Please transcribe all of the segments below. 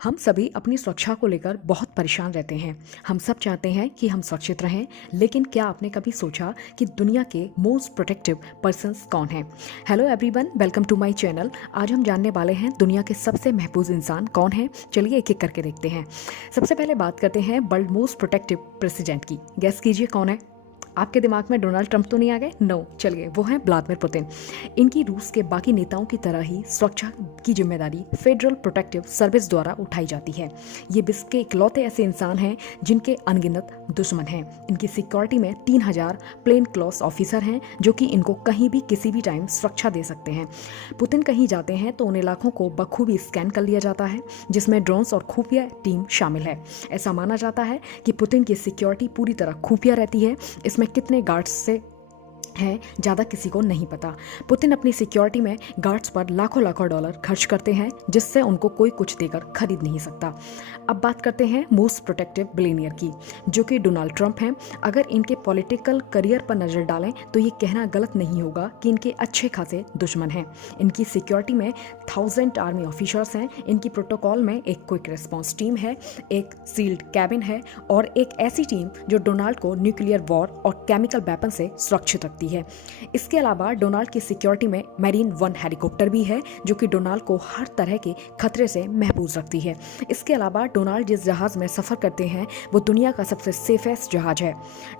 हम सभी अपनी सुरक्षा को लेकर बहुत परेशान रहते हैं। हम सब चाहते हैं कि हम सुरक्षित रहें, लेकिन क्या आपने कभी सोचा कि दुनिया के मोस्ट प्रोटेक्टिव पर्सन्स कौन हैं? Hello everyone, welcome to my channel. आज हम जानने वाले हैं दुनिया के सबसे महफूज इंसान कौन हैं। चलिए एक एक करके देखते हैं। सबसे पहले बात करते हैं वर्ल्ड मोस्ट प्रोटेक्टिव प्रेसिडेंट की। गेस कीजिए कौन है? आपके दिमाग में डोनाल्ड ट्रंप तो नहीं आ गए? नो, चलिए वो हैं व्लादिमीर पुतिन। इनकी रूस के बाकी नेताओं की तरह ही सुरक्षा की जिम्मेदारी फेडरल प्रोटेक्टिव सर्विस द्वारा उठाई जाती है। ये विश्व के इकलौते ऐसे इंसान हैं जिनके अनगिनत दुश्मन हैं। इनकी सिक्योरिटी में 3000 प्लेन क्लॉथ ऑफिसर हैं जो कि इनको कहीं भी किसी भी टाइम सुरक्षा दे सकते हैं। पुतिन कहीं जाते हैं तो उन इलाकों को बखूबी स्कैन कर लिया जाता है, जिसमें ड्रोन्स और खुफिया टीम शामिल है। ऐसा माना जाता है कि पुतिन की सिक्योरिटी पूरी तरह खुफिया रहती है। इसमें कितने गार्ड्स से है ज़्यादा किसी को नहीं पता। पुतिन अपनी सिक्योरिटी में गार्ड्स पर लाखों लाखों डॉलर खर्च करते हैं, जिससे उनको कोई कुछ देकर खरीद नहीं सकता। अब बात करते हैं मोस्ट प्रोटेक्टिव बिलियनियर की, जो कि डोनाल्ड ट्रंप हैं। अगर इनके पॉलिटिकल करियर पर नज़र डालें तो ये कहना गलत नहीं होगा कि इनके अच्छे खासे दुश्मन हैं। इनकी सिक्योरिटी में 1000 आर्मी ऑफिसर्स हैं। इनकी प्रोटोकॉल में एक क्विक रिस्पॉन्स टीम है, एक सील्ड कैबिन है और एक ऐसी टीम जो डोनाल्ड को न्यूक्लियर वॉर और केमिकल वेपन से सुरक्षित रखती है। इसके अलावा डोनाल्ड की सिक्योरिटी में मैरीन 1 हेलीकॉप्टर भी है, जो कि डोनाल्ड को हर तरह के खतरे से महफूज रखती है। इसके अलावा डोनाल्ड जिस जहाज में सफर करते हैं वो दुनिया का सबसे सेफेस्ट जहाज है।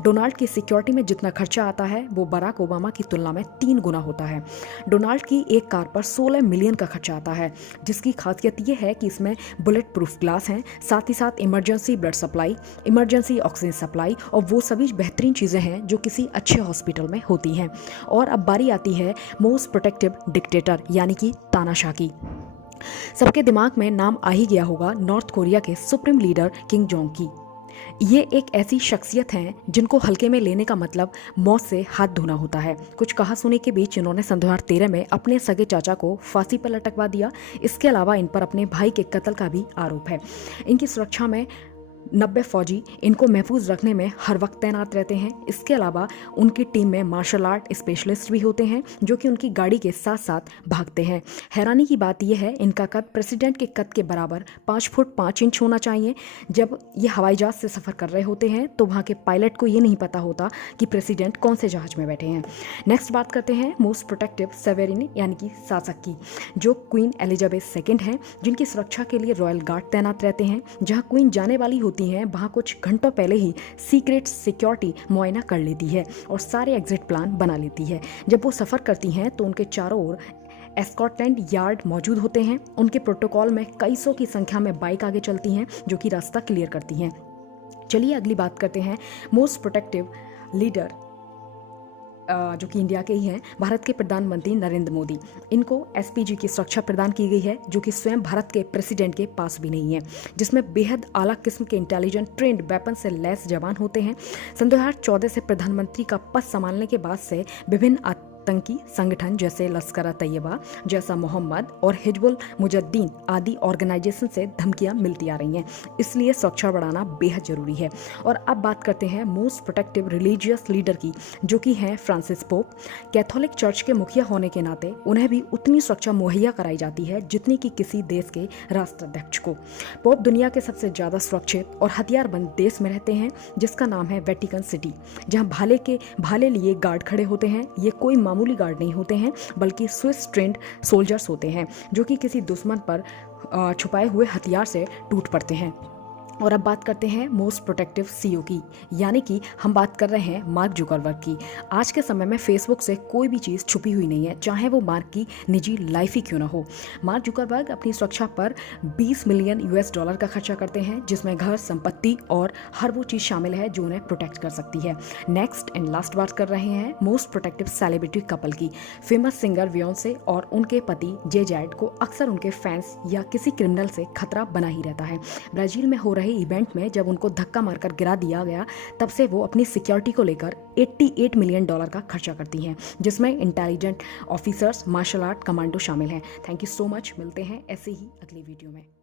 डोनाल्ड की सिक्योरिटी में जितना खर्चा आता है वो बराक ओबामा की तुलना में 3 गुना होता है। डोनाल्ड की एक कार पर 16 मिलियन का खर्चा आता है, जिसकी खासियत यह है कि इसमें बुलेट प्रूफ ग्लास हैं, साथ ही साथ emergency blood supply, emergency oxygen supply और वो सभी बेहतरीन चीज़ें हैं जो किसी अच्छे हॉस्पिटल में होती हैं। और अब बारी आती है मोस्ट प्रोटेक्टिव डिक्टेटर यानी कि तानाशाह की। सबके दिमाग में नाम आ ही गया होगा नॉर्थ कोरिया के सुप्रीम लीडर किम जोंग की। ये एक ऐसी शख्सियत हैं जिनको हल्के में लेने का मतलब मौत से हाथ धोना होता है। कुछ कहा सुनी के बीच इन्होंने सन 2013 में अपने सगे चाचा को फांसी पर लटकवा दिया। इसके अलावा इन पर अपने भाई के कत्ल का भी आरोप है। इनकी सुरक्षा में 90 फौजी इनको महफूज रखने में हर वक्त तैनात रहते हैं। इसके अलावा उनकी टीम में मार्शल आर्ट स्पेशलिस्ट भी होते हैं जो कि उनकी गाड़ी के साथ साथ भागते हैं। हैरानी की बात यह है, इनका कद प्रेसिडेंट के कद के बराबर 5 फुट 5 इंच होना चाहिए। जब ये हवाई जहाज से सफ़र कर रहे होते हैं तो वहाँ के पायलट को ये नहीं पता होता कि प्रेसिडेंट कौन से जहाज में बैठे हैं। नेक्स्ट बात करते हैं मोस्ट प्रोटेक्टिव सेवेरिन यानी कि शासक की, जो क्वीन एलिजाबेथ सेकेंड हैं, जिनकी सुरक्षा के लिए रॉयल गार्ड तैनात रहते हैं। जहाँ क्वीन जाने वाली होती हैं वहाँ कुछ घंटों पहले ही सीक्रेट सिक्योरिटी मुआयना कर लेती है और सारे एग्जिट प्लान बना लेती है। जब वो सफ़र करती हैं तो उनके चारों ओर स्कॉटलैंड यार्ड मौजूद होते हैं। उनके प्रोटोकॉल में कई सौ की संख्या में बाइक आगे चलती हैं जो कि रास्ता क्लियर करती हैं। चलिए अगली बात करते हैं मोस्ट प्रोटेक्टिव लीडर, जो कि इंडिया के ही हैं, भारत के प्रधानमंत्री नरेंद्र मोदी। इनको एसपीजी की सुरक्षा प्रदान की गई है जो कि स्वयं भारत के प्रेसिडेंट के पास भी नहीं है, जिसमें बेहद आला किस्म के इंटेलिजेंट ट्रेंड वेपन से लैस जवान होते हैं। सन 2014 से प्रधानमंत्री का पद संभालने के बाद से विभिन्न आतंकी संगठन जैसे लश्कर तैयबा जैसा मोहम्मद और हिजबुल मुजाहिदीन आदि ऑर्गेनाइजेशन से धमकियां मिलती आ रही हैं। इसलिए सुरक्षा बढ़ाना बेहद जरूरी है। और अब बात करते हैं मोस्ट प्रोटेक्टिव रिलीजियस लीडर की, जो कि हैं फ्रांसिस पोप। कैथोलिक चर्च के मुखिया होने के नाते उन्हें भी उतनी सुरक्षा मुहैया कराई जाती है जितनी कि किसी देश के राष्ट्राध्यक्ष को। पोप दुनिया के सबसे ज़्यादा सुरक्षित और हथियारबंद देश में रहते हैं, जिसका नाम है वेटिकन सिटी, जहाँ भाले लिए गार्ड खड़े होते हैं। ये कोई मामूली गार्ड नहीं होते हैं, बल्कि स्विस ट्रेंड सोल्जर्स होते हैं जो कि किसी दुश्मन पर छुपाए हुए हथियार से टूट पड़ते हैं। और अब बात करते हैं मोस्ट प्रोटेक्टिव सीईओ की, यानी कि हम बात कर रहे हैं मार्क जुकरबर्ग की। आज के समय में फेसबुक से कोई भी चीज़ छुपी हुई नहीं है, चाहे वो मार्क की निजी लाइफ ही क्यों ना हो। मार्क जुकरबर्ग अपनी सुरक्षा पर 20 मिलियन US डॉलर का खर्चा करते हैं, जिसमें घर, संपत्ति और हर वो चीज़ शामिल है जो उन्हें प्रोटेक्ट कर सकती है। नेक्स्ट एंड लास्ट बात कर रहे हैं मोस्ट प्रोटेक्टिव सेलिब्रिटी कपल की। फेमस सिंगर बियोंसे और उनके पति जे जैड को अक्सर उनके फैंस या किसी क्रिमिनल से खतरा बना ही रहता है। ब्राजील में हो रहे इवेंट में जब उनको धक्का मारकर गिरा दिया गया, तब से वो अपनी सिक्योरिटी को लेकर 88 मिलियन डॉलर का खर्चा करती हैं, जिसमें intelligent officers, martial art commando शामिल हैं। Thank you so much. मिलते हैं ऐसे ही अगली वीडियो में।